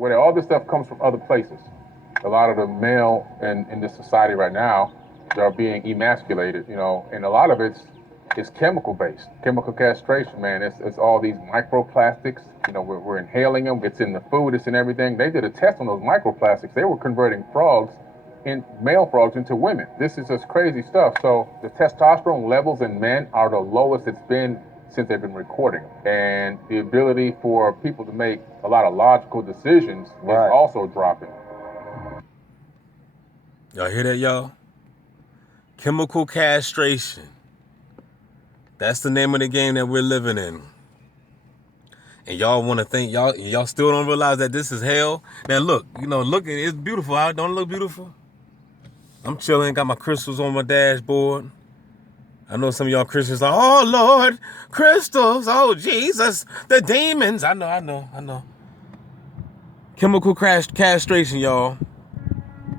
where all this stuff comes from other places. A lot of the male in this society right now, they're being emasculated, and a lot of it's chemical based, chemical castration, man. It's all these microplastics. We're inhaling them. It's in the food. It's in everything. They did a test on those microplastics. They were converting male frogs into women. This is just crazy stuff. So the testosterone levels in men are the lowest it's been since they've been recording. And the ability for people to make a lot of logical decisions is also dropping. Y'all hear that, y'all? Chemical castration. That's the name of the game that we're living in. And y'all want to think, y'all still don't realize that this is hell? Now look, it's beautiful out. Don't it look beautiful? I'm chilling, got my crystals on my dashboard. I know some of y'all Christians are, oh Lord, crystals, oh Jesus, the demons. I know. Chemical castration, y'all.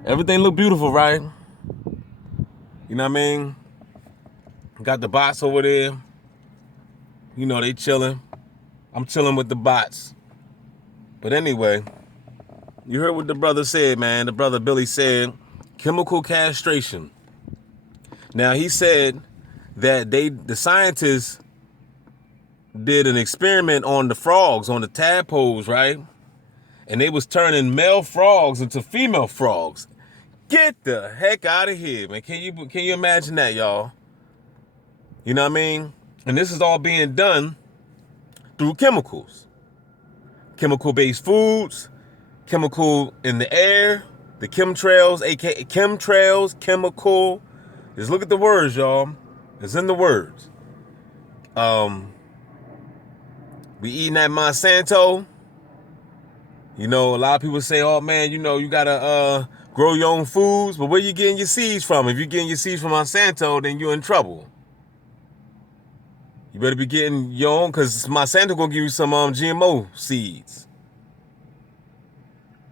Everything look beautiful, right? You know what I mean? Got the bots over there. They chilling. I'm chilling with the bots. But anyway, you heard what the brother said, man. The brother Billy said, chemical castration. Now he said that the scientists did an experiment on the frogs, on the tadpoles, right? And they was turning male frogs into female frogs. Get the heck out of here, man. Can you imagine that, y'all? You know what I mean? And this is all being done through chemicals. Chemical-based foods, chemical in the air, the chemtrails, aka chemtrails, chemical. Just look at the words, y'all. It's in the words. We eating that Monsanto. A lot of people say, oh man, you gotta grow your own foods, but where you getting your seeds from? If you're getting your seeds from Monsanto, then you're in trouble. You better be getting your own, because Monsanto gonna give you some GMO seeds.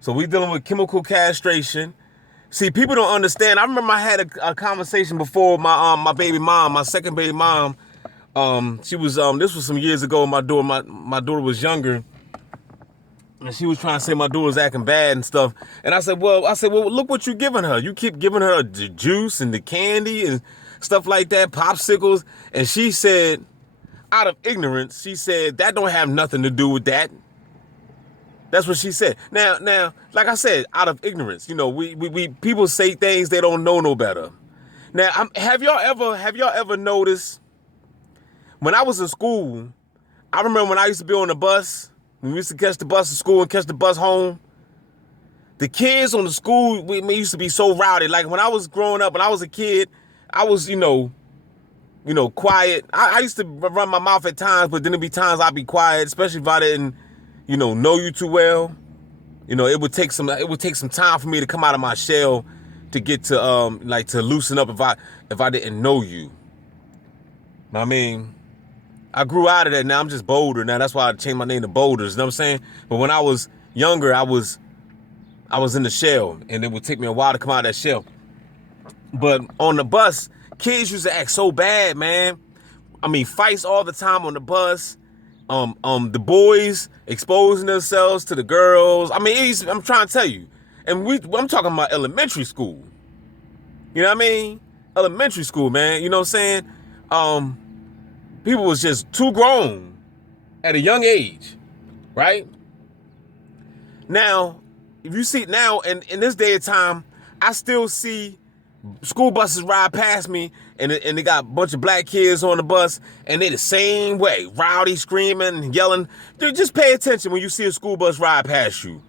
So we dealing with chemical castration. See, people don't understand. I remember I had a conversation before with my baby mom, my second baby mom. She was this was some years ago. My daughter was younger, and she was trying to say my daughter was acting bad and stuff. And I said, well, look what you're giving her. You keep giving her the juice and the candy and stuff like that, popsicles. And she said, out of ignorance, she said that don't have nothing to do with that. That's what she said. Now, like I said, out of ignorance, we people say things they don't know no better. Now, have y'all ever noticed when I was in school? I remember when I used to be on the bus. When we used to catch the bus to school and catch the bus home. The kids on the school, we used to be so rowdy. Like when I was growing up, when I was a kid, I was, quiet. I used to run my mouth at times, but then there'd be times I'd be quiet, especially if I didn't, know you too well. It would take some time for me to come out of my shell to get to to loosen up if I didn't know you. I mean, I grew out of that. Now I'm just bolder. Now that's why I changed my name to Boulders. You know what I'm saying? But when I was younger, I was in the shell, and it would take me a while to come out of that shell. But on the bus, kids used to act so bad, man. I mean, fights all the time on the bus. The boys exposing themselves to the girls. I mean, I'm trying to tell you. And I'm talking about elementary school. You know what I mean? Elementary school, man. You know what I'm saying? People was just too grown at a young age, right? Now, if you see now, in this day of time, I still see school buses ride past me, and they got a bunch of black kids on the bus, and they the same way, rowdy, screaming, yelling. Dude, just pay attention when you see a school bus ride past you.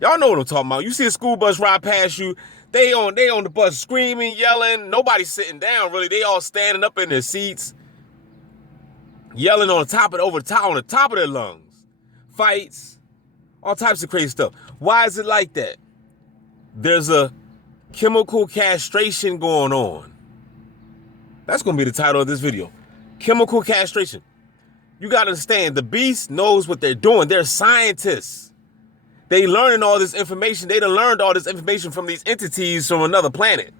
Y'all know what I'm talking about. You see a school bus ride past you, they on the bus screaming, yelling. Nobody's sitting down, really. They all standing up in their seats, yelling on the top of their lungs. Fights, all types of crazy stuff. Why is it like that? There's a chemical castration going on. That's going to be the title of this video. Chemical castration. You got to understand, the beast knows what they're doing. They're scientists. They learning all this information. They done learned all this information from these entities from another planet.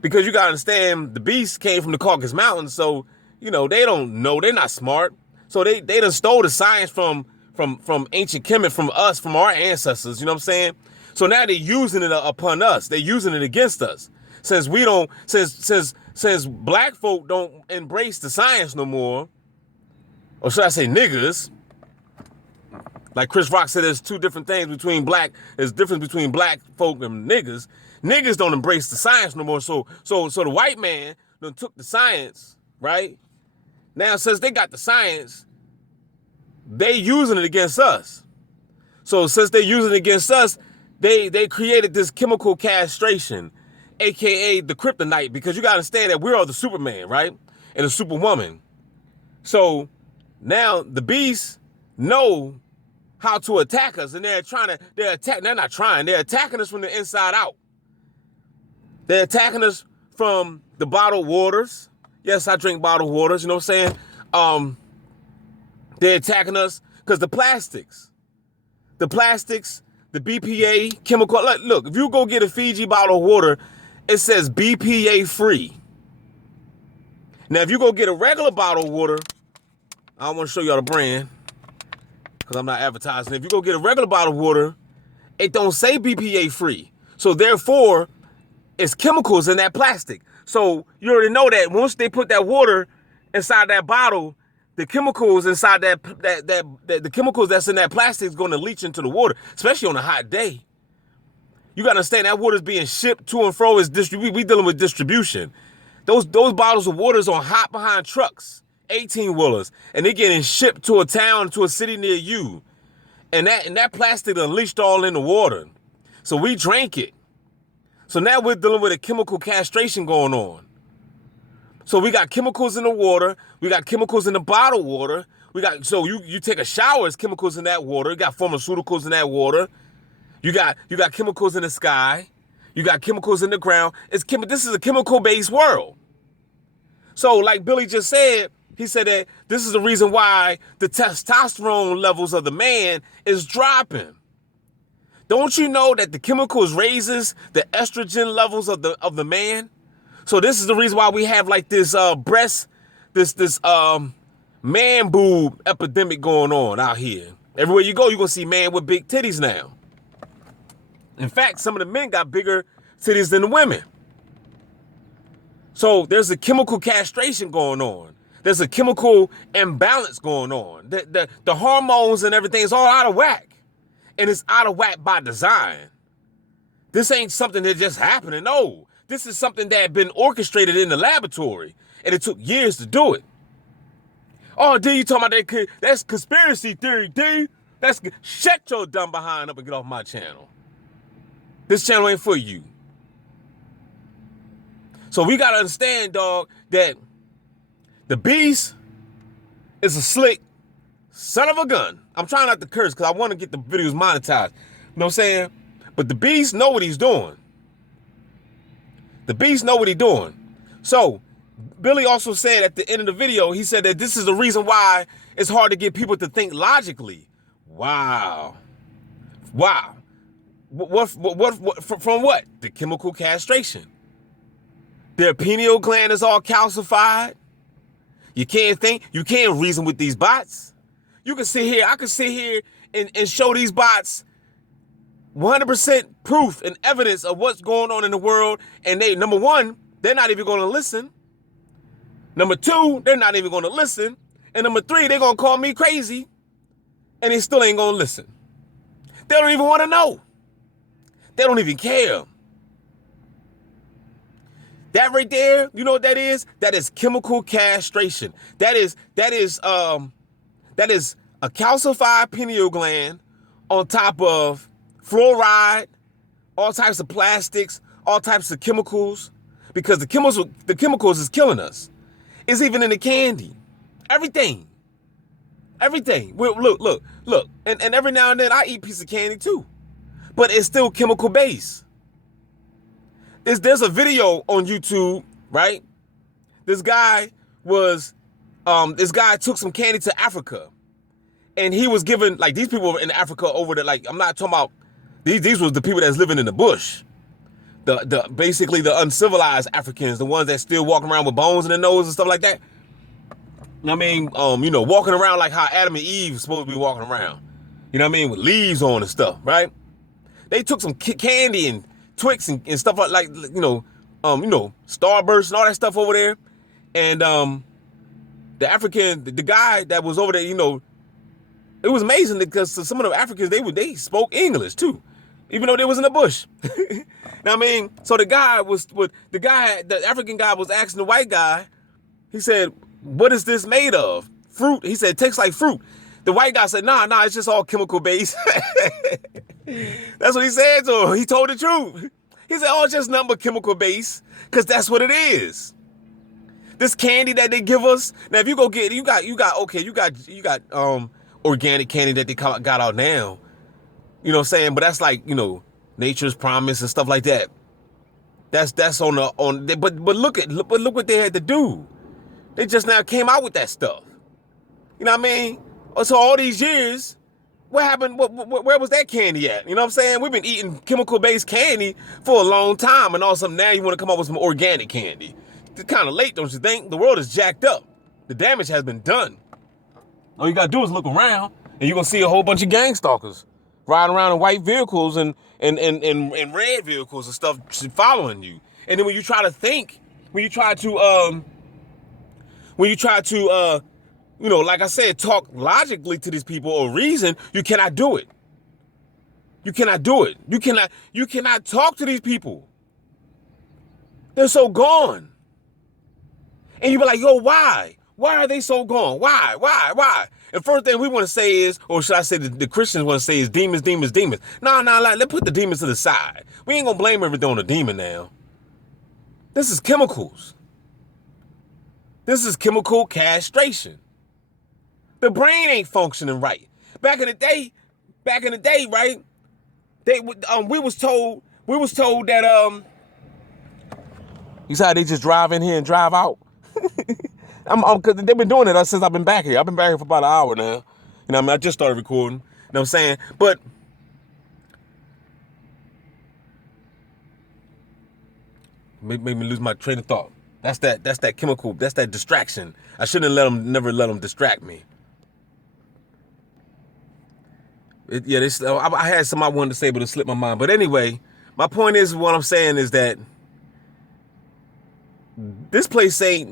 Because you got to understand, the beast came from the Caucasus Mountains, so, they don't know. They're not smart. So they done stole the science from from ancient Kemet, from us, from our ancestors. You know what I'm saying? So now they're using it upon us. They're using it against us. Since we don't, since black folk don't embrace the science no more, or should I say niggas? Like Chris Rock said, there's two different things between black. There's difference between black folk and niggas. Niggas don't embrace the science no more. So the white man done took the science, right? Now since they got the science, they using it against us. So since they using it against us, they created this chemical castration, aka the kryptonite, because you gotta understand that we are the Superman, right? And the Superwoman. So now the beasts know how to attack us, and they're attacking us from the inside out. They're attacking us from the bottled waters. Yes, I drink bottled waters, you know what I'm saying? They're attacking us because the plastics, the BPA chemical. Look, if you go get a Fiji bottle of water, it says BPA free. Now, if you go get a regular bottle of water, I don't want to show y'all the brand because I'm not advertising. If you go get a regular bottle of water, it don't say BPA free. So therefore, it's chemicals in that plastic. So you already know that once they put that water inside that bottle, the chemicals inside the chemicals that's in that plastic is going to leach into the water, especially on a hot day. You got to understand that water is being shipped to and fro. We dealing with distribution. Those bottles of water is on hot behind trucks, 18-wheelers, and they're getting shipped to a town, to a city near you. And that plastic unleashed all in the water. So we drank it. So now we're dealing with a chemical castration going on. So we got chemicals in the water. We got chemicals in the bottled water. So you take a shower, there's chemicals in that water. You got pharmaceuticals in that water. You got chemicals in the sky. You got chemicals in the ground. This is a chemical-based world. So like Billy just said, he said that this is the reason why the testosterone levels of the man is dropping. Don't you know that the chemicals raises the estrogen levels of the man? So this is the reason why we have like this man boob epidemic going on out here. Everywhere you go, you're gonna see man with big titties now. In fact, some of the men got bigger titties than the women. So there's a chemical castration going on. There's a chemical imbalance going on. The hormones and everything is all out of whack. And it's out of whack by design. This ain't something that just happened. No, this is something that had been orchestrated in the laboratory. And it took years to do it. Oh, D, you talking about that? That's conspiracy theory, D. Shut your dumb behind up and get off my channel. This channel ain't for you. So we got to understand, dog, that the beast is a slick son of a gun. I'm trying not to curse because I want to get the videos monetized. You know what I'm saying? But the beast know what he's doing. The beast know what he's doing. So Billy also said at the end of the video, he said that this is the reason why it's hard to get people to think logically. Wow. Wow. What from what? The chemical castration. Their pineal gland is all calcified. You can't think. You can't reason with these bots. You can sit here. I can sit here and show these bots 100% proof and evidence of what's going on in the world. And they, number one, they're not even going to listen. Number two, they're not even going to listen. And number three, they're going to call me crazy. And they still ain't going to listen. They don't even want to know. They don't even care. That right there, you know what that is? That is chemical castration. That is a calcified pineal gland on top of fluoride, all types of plastics, all types of chemicals, because the chemicals is killing us. It's even in the candy. Everything. Well, look. And every now and then I eat a piece of candy too. But it's still chemical based. There's a video on YouTube, right? This guy took some candy to Africa. And he was given, like, these people in Africa over there, like, I'm not talking about, these was the people that's living in the bush. Basically the uncivilized Africans, the ones that still walking around with bones in their nose and stuff like that. I mean, walking around like how Adam and Eve supposed to be walking around. You know what I mean? With leaves on and stuff, right? They took some candy and Twix and stuff like Starburst and all that stuff over there. And the African, the guy that was over there, it was amazing because some of the Africans they spoke English too, even though they was in the bush. Now I mean, so the African guy was asking the white guy. He said, "What is this made of? Fruit?" He said, "It tastes like fruit." The white guy said, "Nah, it's just all chemical based." That's what he said to him. He told the truth. He said, "Oh, it's just nothing but chemical based, because that's what it is." This candy that they give us. Now, if you go get, you got organic candy that they got out now. You know what I'm saying? But that's like, Nature's Promise and stuff like that. That's but look what they had to do. They just now came out with that stuff. You know what I mean? So all these years, what happened? Where was that candy at? You know what I'm saying? We've been eating chemical-based candy for a long time, and all of a sudden now you want to come up with some organic candy. It's kind of late, don't you think? The world is jacked up. The damage has been done. All you gotta do is look around, and you're gonna see a whole bunch of gang stalkers riding around in white vehicles and red vehicles and stuff following you. And then when you try to like I said, talk logically to these people or reason, you cannot do it. You cannot do it. You cannot talk to these people. They're so gone. And you be like, yo, why? Why are they so gone? Why? And first thing we want to say is, or should I say the Christians want to say is demons. Nah, let's put the demons to the side. We ain't gonna blame everything on the demon now. This is chemicals. This is chemical castration. The brain ain't functioning right. Back in the day, right? We was told that you see how they just drive in here and drive out. Cause they've been doing it since I've been back here. I've been back here for about an hour now. You know what I mean? I just started recording. You know what I'm saying? But made me lose my train of thought. That's that chemical. That's that distraction. I shouldn't have never let them distract me. I had something I wanted to say, but it slipped my mind. But anyway, my point is, what I'm saying is that this place ain't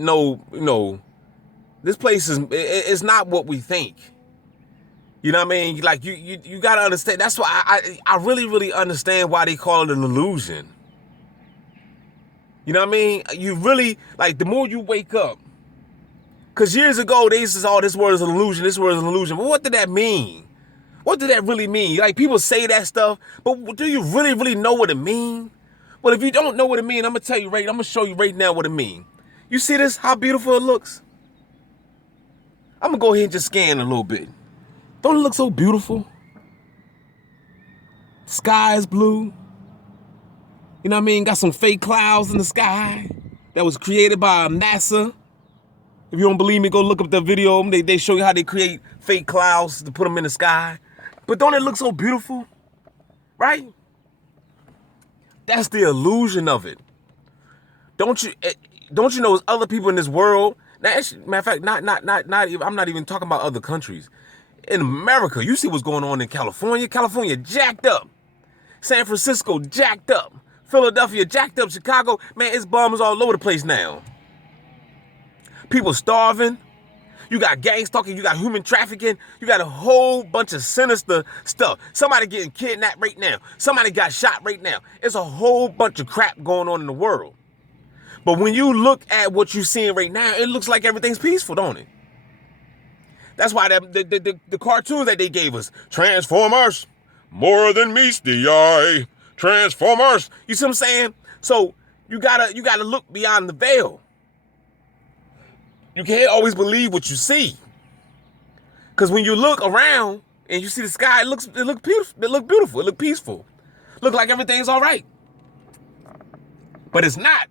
this place it's not what we think. You know what I mean? Like you gotta understand. That's why I really, really understand why they call it an illusion. You know what I mean? You really, like, the more you wake up, because years ago they said, "Oh, this word is an illusion, this word is an illusion." But what did that mean? What did that really mean? Like, people say that stuff, but do you really, really know what it means? Well, if you don't know what it means, I'm gonna show you right now what it means. You see this? How beautiful it looks? I'm gonna go ahead and just scan a little bit. Don't it look so beautiful? Sky is blue. You know what I mean? Got some fake clouds in the sky that was created by NASA. If you don't believe me, go look up the video. They show you how they create fake clouds to put them in the sky. But don't it look so beautiful? Right? That's the illusion of it. Don't you know there's other people in this world? Now, actually, matter of fact, not even, I'm not even talking about other countries. In America, you see what's going on in California. California jacked up. San Francisco jacked up. Philadelphia jacked up. Chicago, man, it's bums all over the place now. People starving. You got gang stalking. You got human trafficking. You got a whole bunch of sinister stuff. Somebody getting kidnapped right now. Somebody got shot right now. It's a whole bunch of crap going on in the world. But when you look at what you're seeing right now, it looks like everything's peaceful, don't it? That's why the cartoons that they gave us, Transformers, more than meets the eye. Transformers. You see what I'm saying? So you gotta look beyond the veil. You can't always believe what you see. Because when you look around and you see the sky, it looks beautiful. It look peaceful. Look like everything's all right. But it's not.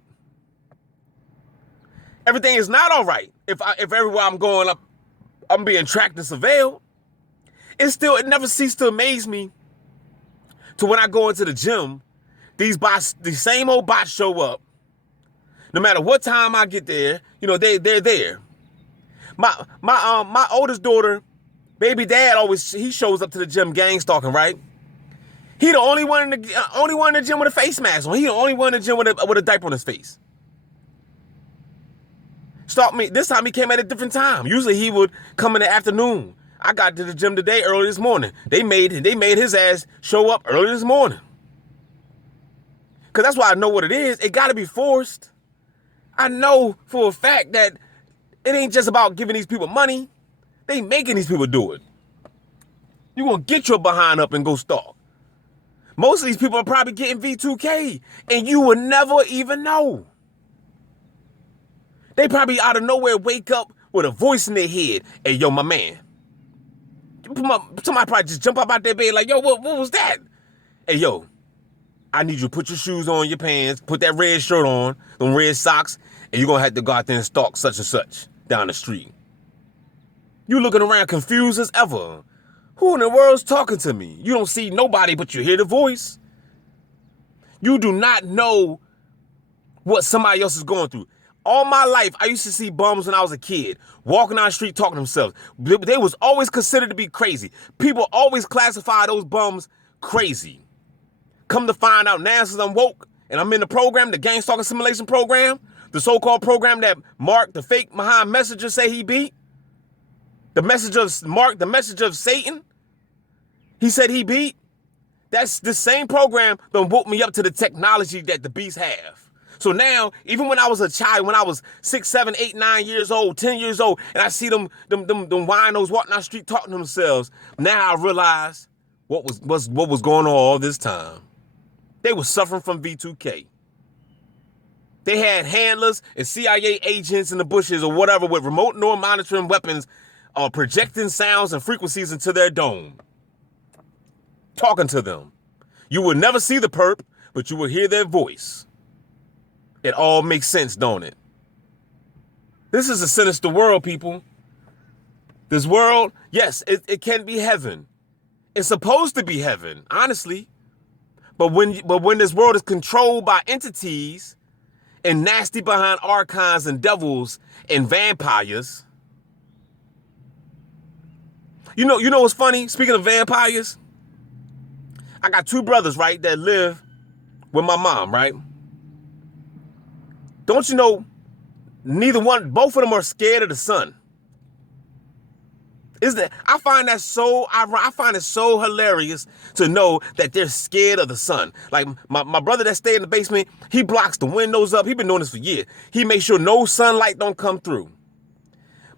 Everything is not all right. If everywhere I'm going up, I'm being tracked and surveilled. It never ceased to amaze me to when I go into the gym, these same old bots show up. No matter what time I get there, they're there. My oldest daughter Baby dad he shows up to the gym gang stalking, right? He the only one in the gym with a face mask on. He the only one in the gym with a diaper on his face. Stalked me. This time he came at a different time. Usually he would come in the afternoon. I got to the gym today early this morning. They made his ass show up early this morning. Cause that's why I know what it is. It gotta be forced. I know for a fact that it ain't just about giving these people money. They making these people do it. You gonna get your behind up and go stalk. Most of these people are probably getting V2K and you would never even know. They probably out of nowhere wake up with a voice in their head. Hey, yo, my man. Somebody probably just jump up out their bed like, yo, what was that? Hey, yo, I need you to put your shoes on, your pants, put that red shirt on, them red socks, and you're going to have to go out there and stalk such and such down the street. You looking around confused as ever. Who in the world's talking to me? You don't see nobody, but you hear the voice. You do not know what somebody else is going through. All my life, I used to see bums when I was a kid, walking down the street talking to themselves. They was always considered to be crazy. People always classify those bums crazy. Come to find out now since I'm woke and I'm in the program, the gang stalking simulation program, the so-called program that Mark, the fake Muhammad messenger, say he beat. The message of Mark, the message of Satan, he said he beat. That's the same program that woke me up to the technology that the beasts have. So now, even when I was a child, when I was 6, 7, 8, 9 years old, 10 years old, and I see them winos walking down the street talking to themselves, now I realize what was going on all this time. They were suffering from V2K. They had handlers and CIA agents in the bushes or whatever with remote neural monitoring weapons projecting sounds and frequencies into their dome. Talking to them. You would never see the perp, but you will hear their voice. It all makes sense, don't it? This is a sinister world, people. This world, yes, it can be heaven. It's supposed to be heaven, honestly. But when this world is controlled by entities and nasty behind archons and devils and vampires. You know what's funny? Speaking of vampires, I got 2 brothers, right, that live with my mom, right? Don't you know, both of them are scared of the sun. I find it so hilarious to know that they're scared of the sun. Like my brother that stay in the basement, he blocks the windows up. He's been doing this for years. He makes sure no sunlight don't come through.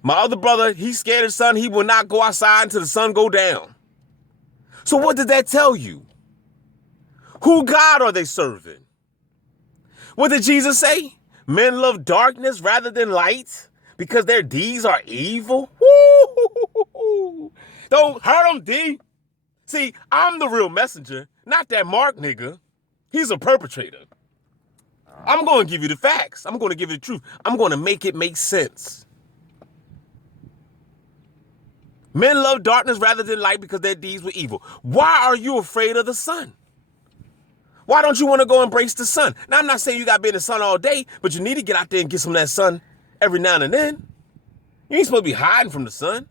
My other brother, he's scared of the sun. He will not go outside until the sun go down. So what did that tell you? Who God are they serving? What did Jesus say? Men love darkness rather than light because their deeds are evil. Woo! Don't hurt them, D. See, I'm the real messenger, not that Mark nigga. He's a perpetrator. I'm going to give you the facts. I'm going to give you the truth. I'm going to make it make sense. Men love darkness rather than light because their deeds were evil. Why are you afraid of the sun? Why don't you want to go embrace the sun? Now, I'm not saying you got to be in the sun all day, but you need to get out there and get some of that sun every now and then. You ain't supposed to be hiding from the sun.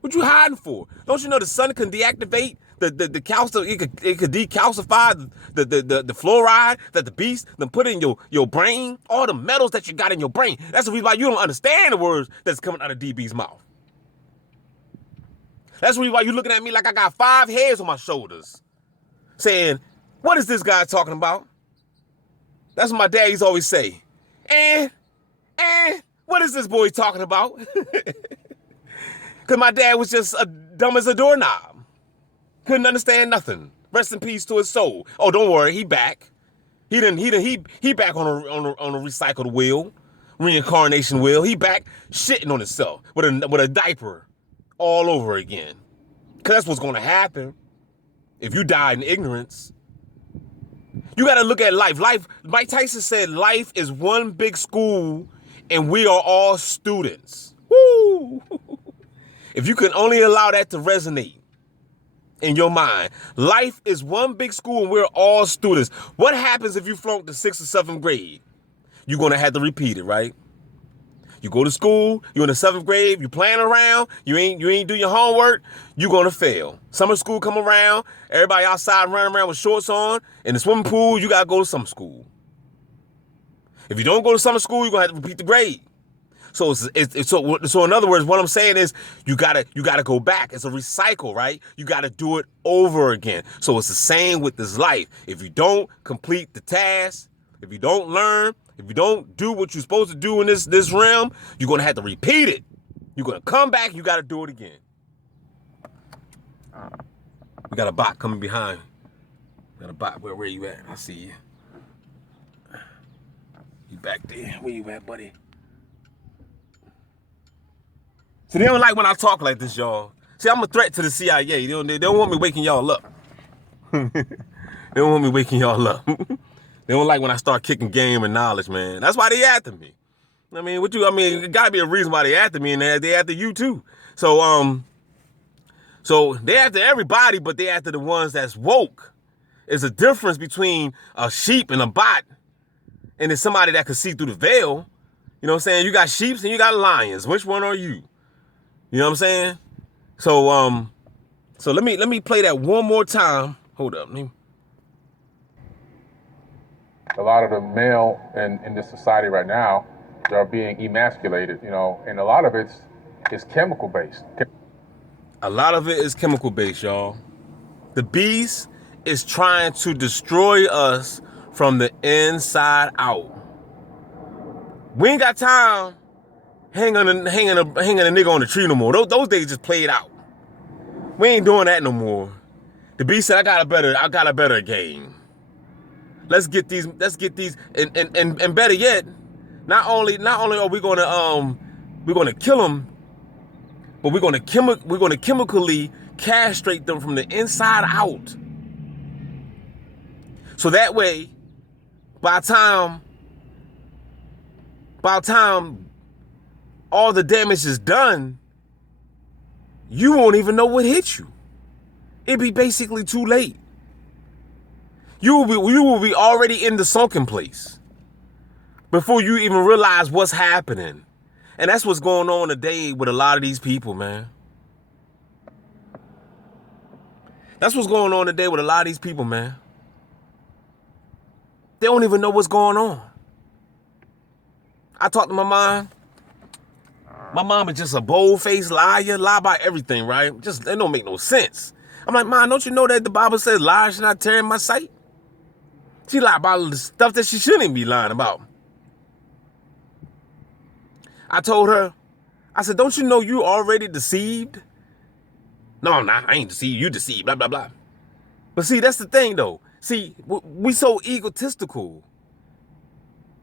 What you hiding for? Don't you know the sun can deactivate the calcium? It could decalcify the fluoride that the beast then put in your brain. All the metals that you got in your brain. That's the reason why you don't understand the words that's coming out of DB's mouth. That's the reason why you're looking at me like I got 5 hairs on my shoulders, saying, what is this guy talking about? That's what my daddies always say. And what is this boy talking about? Because my dad was just dumb as a doorknob. Couldn't understand nothing. Rest in peace to his soul. Oh, don't worry, he back. He back on a recycled wheel, reincarnation wheel. He back shitting on himself with a diaper all over again. Because that's what's going to happen if you die in ignorance. You got to look at life. Mike Tyson said life is one big school and we are all students. Woo! If you can only allow that to resonate in your mind. Life is one big school and we're all students. What happens if you flunk the 6th or 7th grade? You're going to have to repeat it, right? You go to school, you're in the 7th grade, you playing around, you ain't do your homework, you're gonna fail. Summer school come around, everybody outside running around with shorts on. In the swimming pool, you gotta go to summer school. If you don't go to summer school, you're gonna have to repeat the grade. So so in other words, what I'm saying is you gotta go back. It's a recycle, right? You gotta do it over again. So it's the same with this life. If you don't complete the task, if you don't learn, if you don't do what you're supposed to do in this realm, you're gonna have to repeat it. You're gonna come back, you gotta do it again. We got a bot coming behind. We got a bot. Where you at? I see you. You back there. Where you at, buddy? So they don't like when I talk like this, y'all. See, I'm a threat to the CIA. They don't want me waking y'all up. They don't want me waking y'all up. They don't like when I start kicking game and knowledge, man. That's why they after me. I mean, it gotta be a reason why they after me, and they after you too. So they after everybody, but they after the ones that's woke. There's a difference between a sheep and a bot, and it's somebody that can see through the veil. You know what I'm saying? You got sheeps and you got lions. Which one are you? You know what I'm saying? So so let me play that one more time. Hold up. A lot of the male in this society right now, they're being emasculated, you know, and a lot of it's chemical based. A lot of it is chemical based, y'all. The beast is trying to destroy us from the inside out. We ain't got time hanging a nigga on the tree no more. Those days just played out. We ain't doing that no more. The beast said, I got a better game. Let's get these and better yet, not only are we gonna kill them, but we're gonna chemically castrate them from the inside out. So that way, by the time all the damage is done, you won't even know what hit you. It'd be basically too late. You will be already in the sunken place before you even realize what's happening. And that's what's going on today with a lot of these people, man. That's what's going on today with a lot of these people, man. They don't even know what's going on. I talked to my mom. My mom is just a bold-faced liar, lie about everything, right? Just, it don't make no sense. I'm like, Mom, don't you know that the Bible says lies should not tear in my sight? She lied about the stuff that she shouldn't be lying about. I told her, I said, don't you know you already deceived? No, I'm not. I ain't deceived. You deceived, blah, blah, blah. But see, that's the thing, though. See, we so egotistical.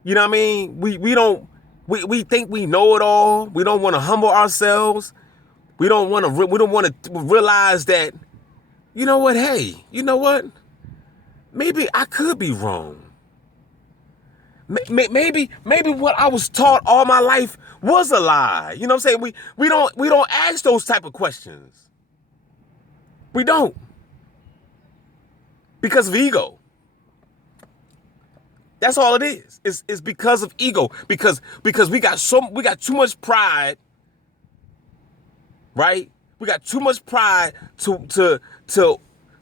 You know what I mean? We think we know it all. We don't want to humble ourselves. We don't want to realize that, you know what? Hey, you know what? Maybe I could be wrong. Maybe what I was taught all my life was a lie. You know what I'm saying? We don't ask those type of questions. We don't. Because of ego. That's all it is. It's because of ego. Because we got too much pride, right? We got too much pride to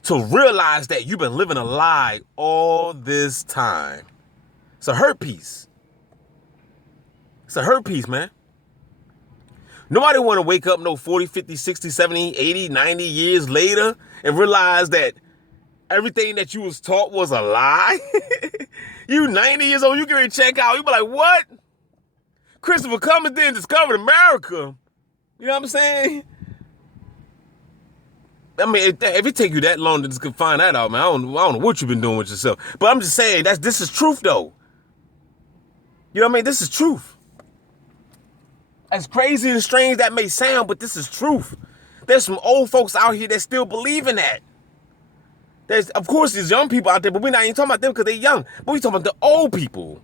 realize that you've been living a lie all this time. It's a hurt piece. It's a hurt piece, man. Nobody want to wake up no 40, 50, 60, 70, 80, 90 years later and realize that everything that you was taught was a lie. You 90 years old, you get ready to check out. You be like, what? Christopher Columbus didn't discover America. You know what I'm saying? I mean, if it take you that long to just find that out, man, I don't know what you've been doing with yourself. But I'm just saying, this is truth, though. You know what I mean? This is truth. As crazy and strange that may sound, but this is truth. There's some old folks out here that still believe in that. There's, of course, there's young people out there, but we're not even talking about them because they're young. But we're talking about the old people.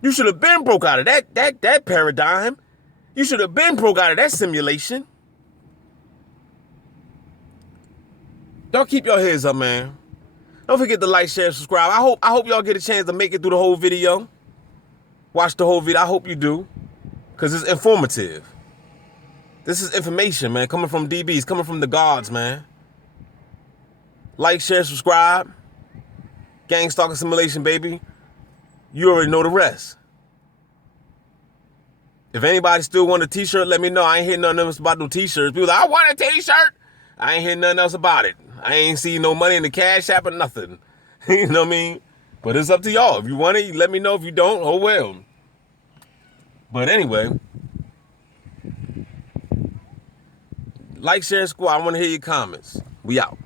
You should have been broke out of that paradigm. You should have been broke out of that simulation. Y'all keep your heads up, man. Don't forget to like, share, subscribe. I hope y'all get a chance to make it through the whole video. Watch the whole video. I hope you do, because it's informative. This is information, man, coming from DBs, coming from the gods, man. Like, share, subscribe. Gang stalking simulation, baby. You already know the rest. If anybody still want a t-shirt, let me know. I ain't hearing nothing else about no t-shirts. People like, I want a t-shirt. I ain't hearing nothing else about it. I ain't see no money in the cash app or nothing. You know what I mean? But it's up to y'all. If you want it, let me know. If you don't, oh well. But anyway, like, share, squad. I want to hear your comments. We out.